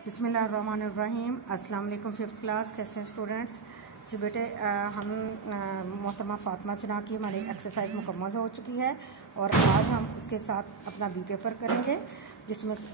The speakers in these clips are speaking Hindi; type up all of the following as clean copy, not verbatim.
बिस्मिल्लाहिर्रहमानिर्रहीम। अस्सलाम वालेकुम। 5th क्लास कैसे हैं स्टूडेंट्स? जी बेटे, हम मोहतरमा फ़ातिमा जना की हमारी एक्सरसाइज मुकम्मल हो चुकी है और आज हम उसके साथ अपना बी पेपर करेंगे, जिसमें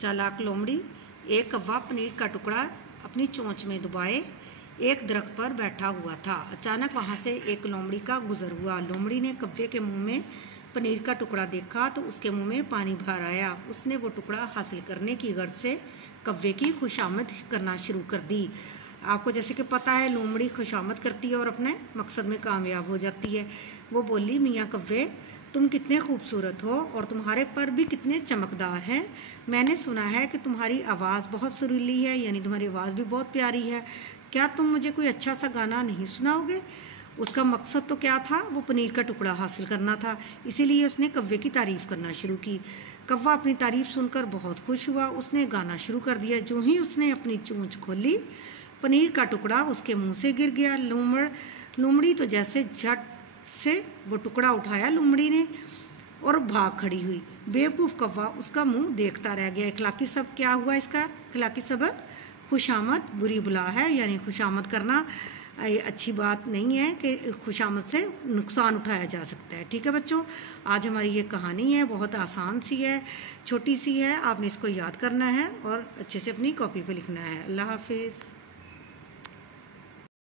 चालाक लोमड़ी। एक कौवा पनीर का टुकड़ा अपनी चोंच में दबाए एक दरख्त पर बैठा हुआ था। अचानक वहाँ से एक लोमड़ी का गुजर हुआ। लोमड़ी ने कौवे के मुंह में पनीर का टुकड़ा देखा तो उसके मुंह में पानी भर आया। उसने वो टुकड़ा हासिल करने की गर्ज से कौवे की खुशामद करना शुरू कर दी। आपको जैसे कि पता है, लोमड़ी खुशामद करती है और अपने मकसद में कामयाब हो जाती है। वो बोली, मियाँ कौवे, तुम कितने खूबसूरत हो और तुम्हारे पर भी कितने चमकदार हैं। मैंने सुना है कि तुम्हारी आवाज़ बहुत सुरीली है, यानी तुम्हारी आवाज़ भी बहुत प्यारी है। क्या तुम मुझे कोई अच्छा सा गाना नहीं सुनाओगे? उसका मकसद तो क्या था? वो पनीर का टुकड़ा हासिल करना था। इसीलिए उसने कौवे की तारीफ़ करना शुरू की। कौवा अपनी तारीफ़ सुनकर बहुत खुश हुआ। उसने गाना शुरू कर दिया। जो ही उसने अपनी चोंच खोली, पनीर का टुकड़ा उसके मुंह से गिर गया। लोमड़ी तो जैसे झट से वो टुकड़ा उठाया लोमड़ी ने और भाग खड़ी हुई। बेवकूफ़ कौवा उसका मुंह देखता रह गया। इखलाकी सबक क्या हुआ इसका? इखलाकी सबक, खुशामद बुरी बुला है, यानी खुशामद करना अच्छी बात नहीं है कि खुशामद से नुकसान उठाया जा सकता है। ठीक है बच्चों, आज हमारी ये कहानी है, बहुत आसान सी है, छोटी सी है। आपने इसको याद करना है और अच्छे से अपनी कॉपी पे लिखना है। अल्लाह हाफिज़।